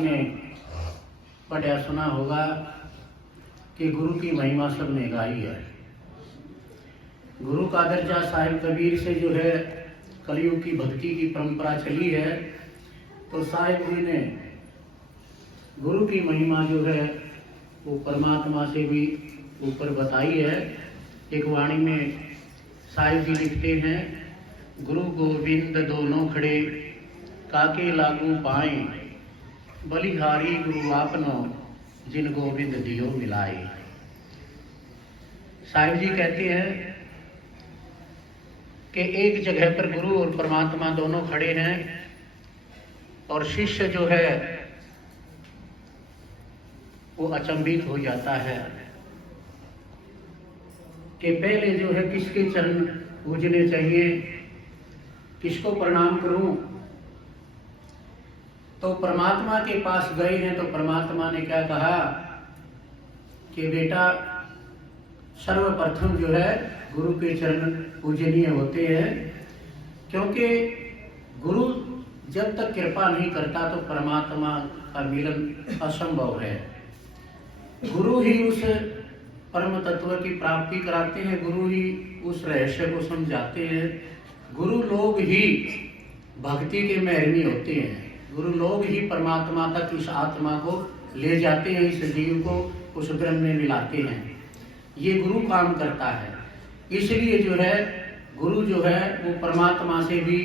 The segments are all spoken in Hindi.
ने पढ़ा सुना होगा कि गुरु की महिमा सबने गाई है। गुरु का दर्जा साहिब कबीर से जो है कलयुग की भक्ति की परंपरा चली है, तो साहिब जी ने गुरु की महिमा जो है वो परमात्मा से भी ऊपर बताई है। एक वाणी में साहिब जी लिखते हैं, गुरु गोविंद दोनों खड़े काके लागू पाए, बलिहारी गुरु आपनो जिन गोविंद दियो मिलाए। साहिब जी कहते हैं कि एक जगह पर गुरु और परमात्मा दोनों खड़े हैं और शिष्य जो है वो अचंभित हो जाता है कि पहले जो है किसके चरण पूजने चाहिए, किसको प्रणाम करूं। तो परमात्मा के पास गए हैं तो परमात्मा ने क्या कहा कि बेटा सर्वप्रथम जो है गुरु के चरण पूजनीय होते हैं, क्योंकि गुरु जब तक कृपा नहीं करता तो परमात्मा का मिलन असंभव है। गुरु ही उस परम तत्व की प्राप्ति कराते हैं, गुरु ही उस रहस्य को समझाते हैं, गुरु लोग ही भक्ति के महरमी होते हैं, गुरु लोग ही परमात्मा तक इस आत्मा को ले जाते हैं, इस जीव को उस ब्रह्म में मिलाते हैं। ये गुरु काम करता है। इसलिए जो है गुरु जो है वो परमात्मा से भी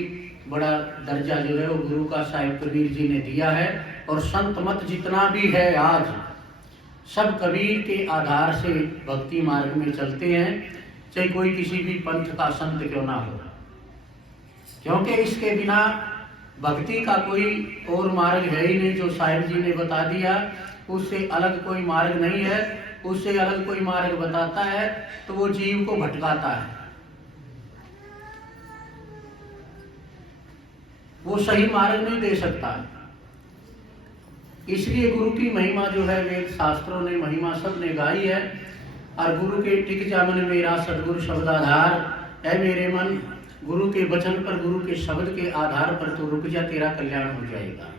बड़ा दर्जा जो है वो गुरु का साहिब कबीर जी ने दिया है। और संत मत जितना भी है आज सब कबीर के आधार से भक्ति मार्ग में चलते हैं, चाहे कोई किसी भी पंथ का संत क्यों ना हो, क्योंकि इसके बिना भक्ति का कोई और मार्ग है ही नहीं। जो साहिब जी ने बता दिया उससे अलग कोई मार्ग नहीं है। उससे अलग कोई मार्ग बताता है तो वो जीव को भटकाता है, वो सही मार्ग नहीं दे सकता। इसलिए गुरु की महिमा जो है वेद शास्त्रों ने महिमा सब ने गाई है। और गुरु के टिक जा मन मेरा सदगुरु शब्द आधार है मेरे मन, गुरु के वचन पर गुरु के शब्द के आधार पर तो रुक जा तेरा कल्याण हो जाएगा।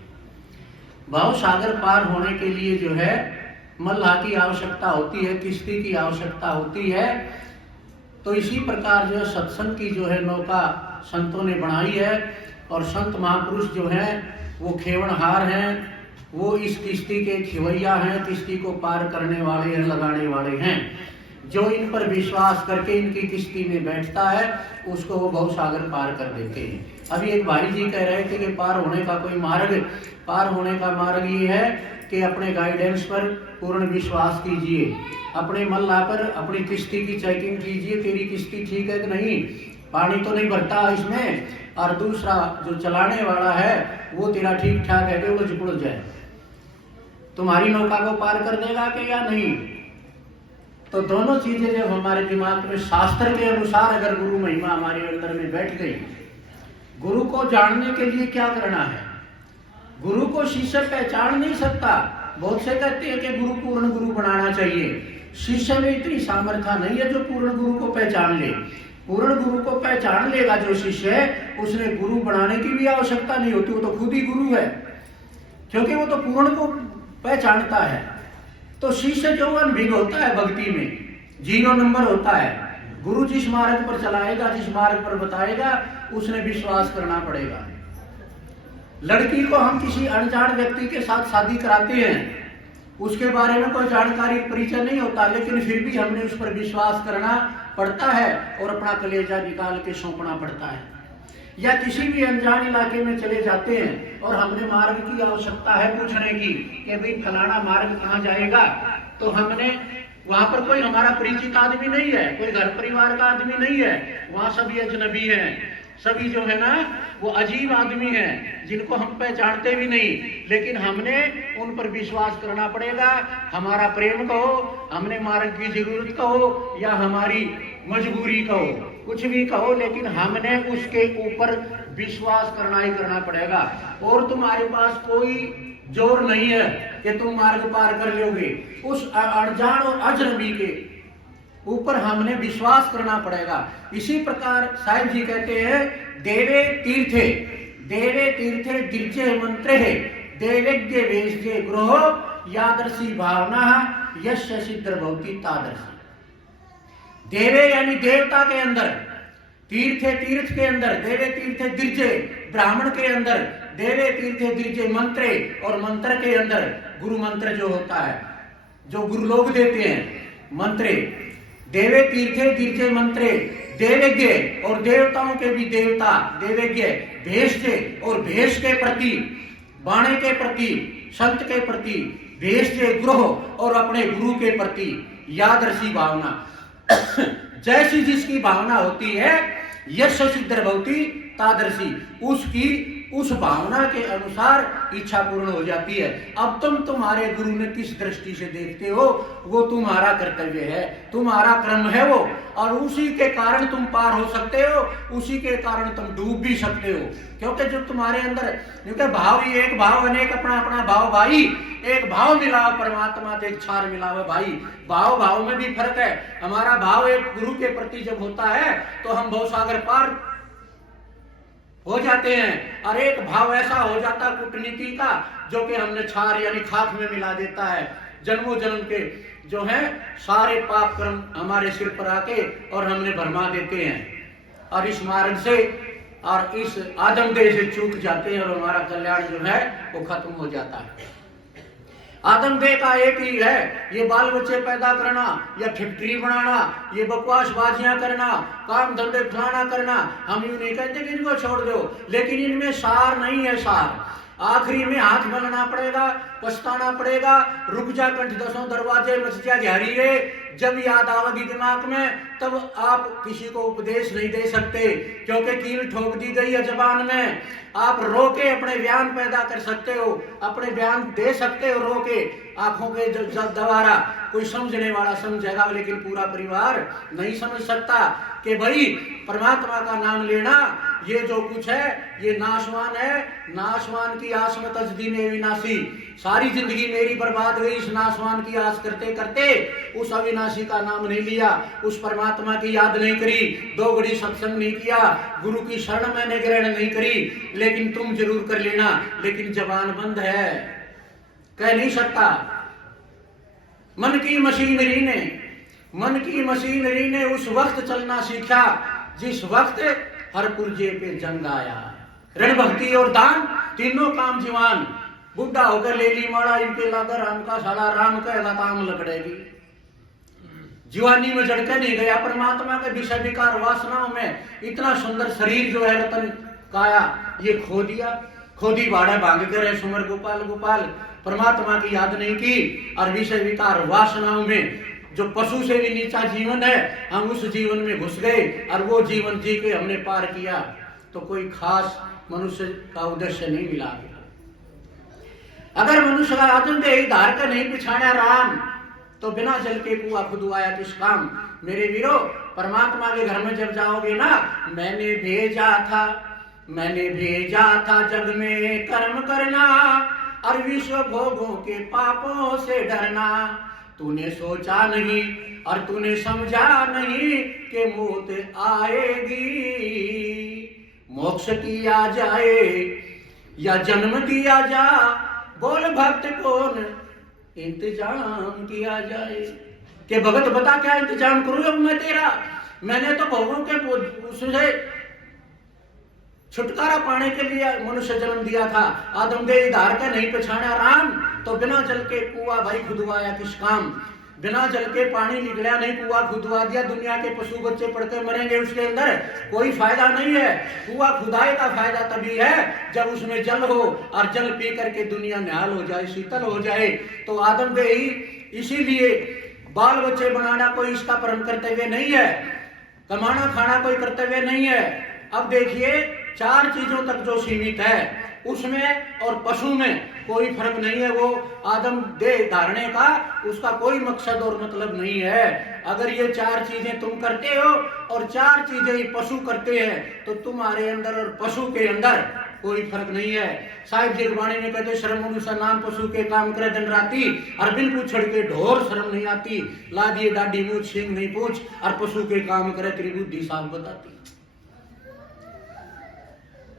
भाव सागर पार होने के लिए जो है मल्लाह की आवश्यकता होती है, किश्ती की आवश्यकता होती है। तो इसी प्रकार जो है सत्संग की जो है नौका संतों ने बनाई है। और संत महापुरुष जो हैं वो खेवनहार हैं, वो इस किश्ती के खिवैया हैं, किश्ती को पार करने वाले हैं, लगाने वाले हैं। जो इन पर विश्वास करके इनकी किश्ती में बैठता है उसको वो भवसागर पार कर देते हैं। अभी एक भाई जी कह रहे थे कि पार होने का कोई मार्ग, पार होने का मार्ग ये है कि अपने गाइडेंस पर पूर्ण विश्वास कीजिए, अपने मल्लाह पर अपनी किश्ती की चेकिंग कीजिए, तेरी किश्ती ठीक है कि नहीं, पानी तो नहीं भरता इसमें, और दूसरा जो चलाने वाला है वो तेरा ठीक ठाक है कि वो झुकड़ जाए, तुम्हारी नौका को पार कर देगा कि या नहीं। तो दोनों चीजें जब हमारे दिमाग में शास्त्र के अनुसार अगर गुरु महिमा हमारे अंदर में बैठ गई, गुरु को जानने के लिए क्या करना है। गुरु को शिष्य पहचान नहीं सकता। बहुत से कहते हैं कि गुरु पूर्ण गुरु बनाना चाहिए, शिष्य में इतनी सामर्थ्य नहीं है जो पूर्ण गुरु को पहचान ले। पूर्ण गुरु को पहचान लेगा जो शिष्य है उसने गुरु बनाने की भी आवश्यकता नहीं होती, वो तो खुद ही गुरु है, क्योंकि वो तो पूर्ण को पहचानता है। तो शिष्य जो अनभिज्ञ होता है भक्ति में 0 नंबर होता है। गुरु जिस मार्ग पर चलाएगा, जिस मार्ग पर बताएगा उसने विश्वास करना पड़ेगा। लड़की को हम किसी अनजान व्यक्ति के साथ शादी कराते हैं, उसके बारे में कोई जानकारी परिचय नहीं होता, लेकिन फिर भी हमने उस पर विश्वास करना पड़ता है और अपना कलेजा निकाल के सौंपना पड़ता है। या किसी भी अनजान इलाके में चले जाते हैं और हमने मार्ग की आवश्यकता है पूछने की कि भाई फलाना मार्ग कहाँ जाएगा, तो हमने वहां पर कोई हमारा परिचित आदमी नहीं है, कोई घर परिवार का आदमी नहीं है, वहां सभी अजनबी हैं, सभी जो है ना वो अजीब आदमी हैं जिनको हम पहचानते भी नहीं, लेकिन हमने उन पर विश्वास करना पड़ेगा। हमारा प्रेम कहो, हमने मार्ग की जरूरत कहो, या हमारी मजबूरी कहो, कुछ भी कहो, लेकिन हमने उसके ऊपर विश्वास करना ही करना पड़ेगा। और तुम्हारे पास कोई जोर नहीं है कि तुम मार्ग पार कर लोगे। उस अनजान और अजनबी के ऊपर हमने विश्वास करना पड़ेगा। इसी प्रकार साहिब जी कहते हैं देवे तीर्थे गिरजे मंत्रे देवज्ञ वेश्य ग्रह यादर्शी भावना यस्य सिद्ध भवती तादर्शी। देवे यानी देवता के अंदर, तीर्थे तीर्थ के अंदर, देवे तीर्थे दिर्जे ब्राह्मण के अंदर, देवे तीर्थे दिर्जे मंत्रे, और मंत्र के अंदर गुरु मंत्र जो होता है, जो गुरु लोग देते हैं मंत्रे, देवे तीर्थे दिर्जे मंत्रे, देवज्ञ और देवताओं के भी देवता, देवज्ञ भेषजे और भेष के प्रति, बाणे के प्रति, संत के प्रति, भेषजे ग्रह और अपने गुरु के प्रति यादर्शी भावना जैसी जिसकी भावना होती है, यश सिद्ध भवती तादर्शी, उसकी उस भावना के अनुसार इच्छा पूर्ण हो जाती है। अब तुम तुम्हारे गुरु ने किस दृष्टि से देखते हो, वो तुम्हारा कर्तव्य है, तुम्हारा क्रम है वो, और उसी के कारण तुम पार हो सकते हो, उसी के कारण तुम डूब भी सकते हो। क्योंकि जो तुम्हारे अंदर, क्योंकि भाव ही एक, भाव अनेक, अपना अपना भाव भाई, एक भाव मिला परमात्मा से, एक क्षार मिला हुआ भाई। भाव भाव में भी फर्क है। हमारा भाव एक गुरु के प्रति जब होता है तो हम भवसागर पार हो जाते हैं, और एक भाव ऐसा हो जाता कूटनीति का जो कि हमने क्षार यानी खाक में मिला देता है। जन्मों जन्म के जो है सारे पाप कर्म हमारे सिर पर आके और हमने भरमा देते हैं, और इस मार्ग से और इस आदमदेह से चूक जाते हैं, और हमारा कल्याण जो है वो खत्म हो जाता है। आदमदेह का एक ही है, ये बाल बच्चे पैदा करना या फैक्ट्री बनाना, ये बकवासबाजियां करना, काम धंधे फलाना करना। हम यूं नहीं कहते कि इनको छोड़ दो, लेकिन इनमें सार नहीं है। सार आखिरी में हाथ मलना पड़ेगा, पछताना पड़ेगा। रुक जा कंठ दसों दरवाजे मच जा घारी रे, जब याद आवेगी दिमाग में तब आप किसी को उपदेश नहीं दे सकते, क्योंकि कील ठोक दी गई है जबान में। आप रो के अपने बयान पैदा कर सकते हो, अपने बयान दे सकते हो रो के, आंखों के द्वारा कोई समझने वाला समझेगा, लेकिन पूरा परिवार नहीं समझ सकता कि भाई परमात्मा का नाम लेना ये जो कुछ है ये नाशवान है। नाशवान की आस में तजदी में विनाशी, सारी जिंदगी मेरी बर्बाद गई इस नाशवान की आस करते करते। उस अविनाशी का नाम नहीं लिया, उस परमात्मा की याद नहीं करी, 2 घड़ी सत्संग नहीं किया, गुरु की शरण मैंने ग्रहण नहीं करी। लेकिन तुम जरूर कर लेना, लेकिन जबान बंद है, कह नहीं सकता। मन की मशीनरी ने उस वक्त चलना सीखा जिस वक्त हर पुर्जे पे जंग आया। ऋण भक्ति और दान तीनों काम जीवान, बुढ़ा होकर ले ली माड़ा इनके लाकर राम का साला, राम कहेगा काम लकड़ेगी। जीवानी में जड़के नहीं गया परमात्मा के विषय विकार वासनाओं में। इतना सुंदर शरीर जो है रतन काया, ये खो दिया, खोदी भाड़ा भांग करे सुमर गोपाल गोपाल। परमात्मा की याद नहीं की, और विषय विकार वासनाओं में जो पशु से भी नीचा जीवन है, हम उस जीवन में घुस गए, और वो जीवन जी के हमने पार किया, तो कोई खास मनुष्य का उद्देश्य नहीं मिला। अगर मनुष्य का आदमदेह धार कर नहीं पिछाड़ा राम, तो बिना जल के कुआं खुदवाया किस काम। मेरे वीरों, परमात्मा के घर में जब जाओगे ना, मैंने भेजा था जग में कर्म करना, और विश्व भोगों के पापों से डरना। तूने सोचा नहीं और तूने समझा नहीं कि मौत आएगी, मोक्ष किया जाए या जन्म दिया जा, बोल भक्त कौन इंतजाम किया जाए। कि भगत बता क्या इंतजाम करूं अब मैं तेरा, मैंने तो भोगों के उससे छुटकारा पाने के लिए मनुष्य जन्म दिया था। आदमदेह धार का नहीं पछाड़ा राम, तो बिना जल के कुआं भाई खुदवाया किस काम। बिना जल के पानी निकला नहीं, कुआं खुदवा दिया। दुनिया के पशु बच्चे पड़कर मरेंगे उसके अंदर, कोई फायदा नहीं है। कुआं खुदाई का फायदा तभी है जब उसमें जल हो, और जल पी करके दुनिया निहाल हो जाए, शीतल हो जाए। तो आदमदेह इसीलिए बाल बच्चे बनाना कोई इसका परम कर्तव्य नहीं है, कमाना खाना कोई कर्तव्य नहीं है। अब देखिए 4 चीजों तक जो सीमित है उसमें और पशु में कोई फर्क नहीं है। वो आदम देह धारने का उसका कोई मकसद और मतलब नहीं है। अगर ये 4 चीजें तुम करते हो और 4 चीजें ही पशु करते हैं, तो तुम्हारे अंदर और पशु के अंदर कोई फर्क नहीं है। साहिब जी वाणी में कहते श्रम मनुष्य नाम पशु के काम करे दिन राती, और बिन पूछ के ढोर शर्म नहीं आती। ला दिए डाडी मूछ सिंह नहीं पूछ, और पशु के काम करे त्रिबुद्धि साफ बताती।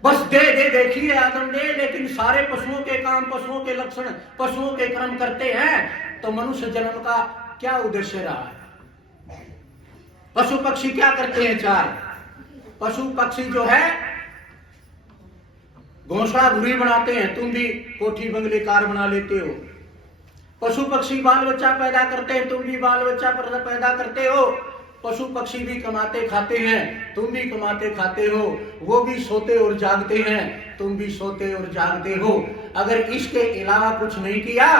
बस दे दे देखिए आदम दे, लेकिन सारे पशुओं के काम, पशुओं के लक्षण, पशुओं के कर्म करते हैं, तो मनुष्य जन्म का क्या उद्देश्य रहा है? पशु पक्षी क्या करते हैं? चार पशु पक्षी जो है घोंसला घुरी बनाते हैं, तुम भी कोठी बंगले कार बना लेते हो। पशु पक्षी बाल बच्चा पैदा करते हैं, तुम भी बाल बच्चा पैदा करते हो। पशु पक्षी भी कमाते खाते हैं, तुम भी कमाते खाते हो। वो भी सोते और जागते हैं, तुम भी सोते और जागते हो। अगर इसके अलावा कुछ नहीं किया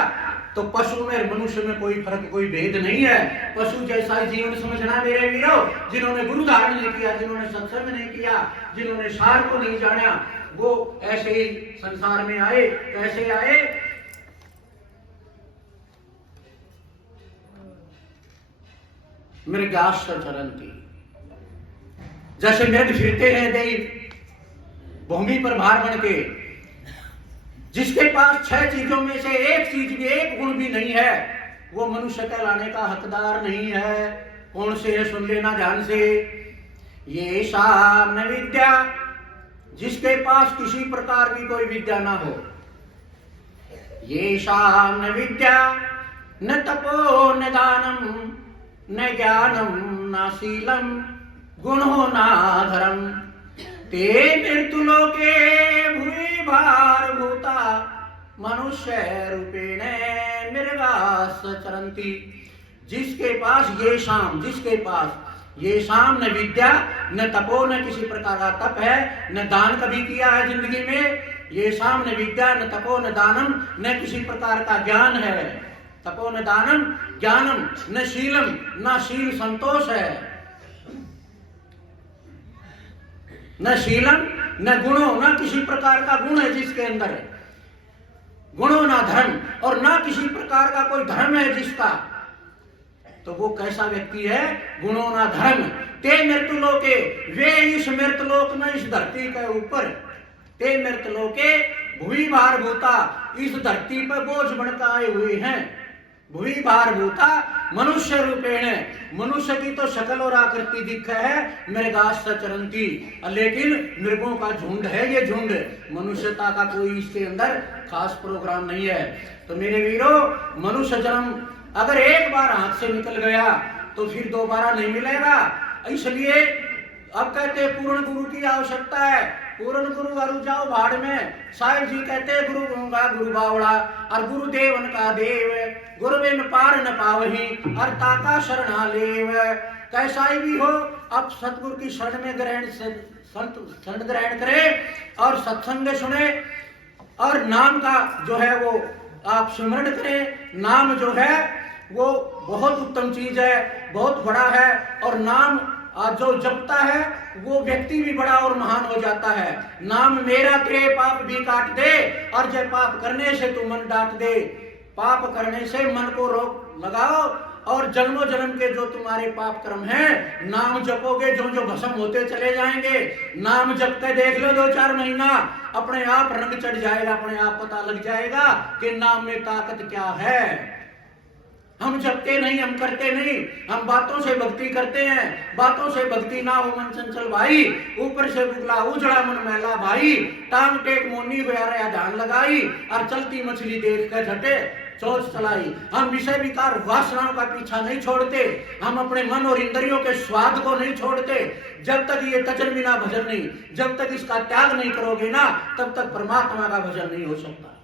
तो पशु में मनुष्य में कोई फर्क, कोई भेद नहीं है। पशु जैसा ही जीवन समझना मेरे वीरों। जिन्होंने गुरु धारण नहीं किया, जिन्होंने सत्संग नहीं किया, जिन्होंने सार को नहीं जाना, वो ऐसे ही संसार में आए। कैसे आए? मृगाश्च चरन्ति, जैसे मृग फिरते हैं दैव भूमि पर भार बन के। जिसके पास 6 चीजों में से एक चीज भी, एक गुण भी नहीं है, वो मनुष्य कहलाने का हकदार नहीं है। कौन से है? सुन लेना ध्यान से। ये शाम विद्या, जिसके पास किसी प्रकार की कोई विद्या ना हो। ये शाम विद्या न तपो न दानम न ज्ञानम न शीलम गुणो न धर्म ते मृत्युलोके भूरि भार भूता मनुष्य रूपेण मृगास चरन्ति। जिसके पास ये शाम, जिसके पास ये शाम न विद्या न तपो, न किसी प्रकार का तप है, न दान कभी किया है जिंदगी में। ये शाम न विद्या न तपो न दानम, न किसी प्रकार का ज्ञान है। तपो न दानम ज्ञानम न शीलम, न शील संतोष है, न शीलम न गुणों, न किसी प्रकार का गुण है जिसके अंदर है। गुणों न धर्म, और न किसी प्रकार का कोई धर्म है जिसका। तो वो कैसा व्यक्ति है? गुणों न धर्म। ते मृत्युलोके, वे इस मृत्युलोक में, इस धरती के ऊपर, ते मृत्युलोके भूमि भार भूता, इस धरती पर बोझ बनकर आए हुए हैं। भूमि भार भूता मनुष्य रूपेण, मनुष्य की तो शक्ल और आकृति दिख है। मृगाश्च चरन्ति, लेकिन मृगों का झुंड है ये झुंड। मनुष्यता का कोई इसके अंदर खास प्रोग्राम नहीं है। तो मेरे वीरों, मनुष्य जन्म अगर एक बार हाथ से निकल गया तो फिर दोबारा नहीं मिलेगा। इसलिए अब कहते हैं पूर्ण गुरु की आवश्यकता है। पूर्ण गुरु अरु जाओ भाड़ में। साहिब जी कहते हैं गुरु का गुरु बावड़ा, और गुरुदेवन का देव, गुरु बिन पार न पावही, और ताका शरणा लेव। कैसा ही भी हो, अब सतगुरु की शरण में ग्रहण, शरण ग्रहण करे और सत्संग सुने, और नाम का जो है वो आप स्मरण करें। नाम जो है वो बहुत उत्तम चीज है, बहुत बड़ा है। और नाम जो जपता है वो व्यक्ति भी बड़ा और महान हो जाता है। नाम मेरा तेरे पाप भी काट दे, और जब पाप करने से तू मन डांट दे। पाप करने से मन को रोक लगाओ, और जन्मों जन्म के जो तुम्हारे पाप कर्म हैं, नाम जपोगे जो जो भस्म होते चले जाएंगे। नाम जपते देख लो 2-4 महीना, अपने आप रंग चढ़ जाएगा, अपने आप पता लग जाएगा कि नाम में ताकत क्या है। हम जपते नहीं, हम करते नहीं, हम बातों से भक्ति करते हैं। बातों से भक्ति ना हो मन चंचल भाई, ऊपर से बुगला उजड़ा मन मैला भाई। टांग टेक मोनी गया ध्यान लगाई, और चलती मछली देख कर झटे चोच चलाई। हम विषय विकार वासनाओं का पीछा नहीं छोड़ते, हम अपने मन और इंद्रियों के स्वाद को नहीं छोड़ते। जब तक ये तजन बिना भजन नहीं, जब तक इसका त्याग नहीं करोगे ना, तब तक परमात्मा का भजन नहीं हो सकता।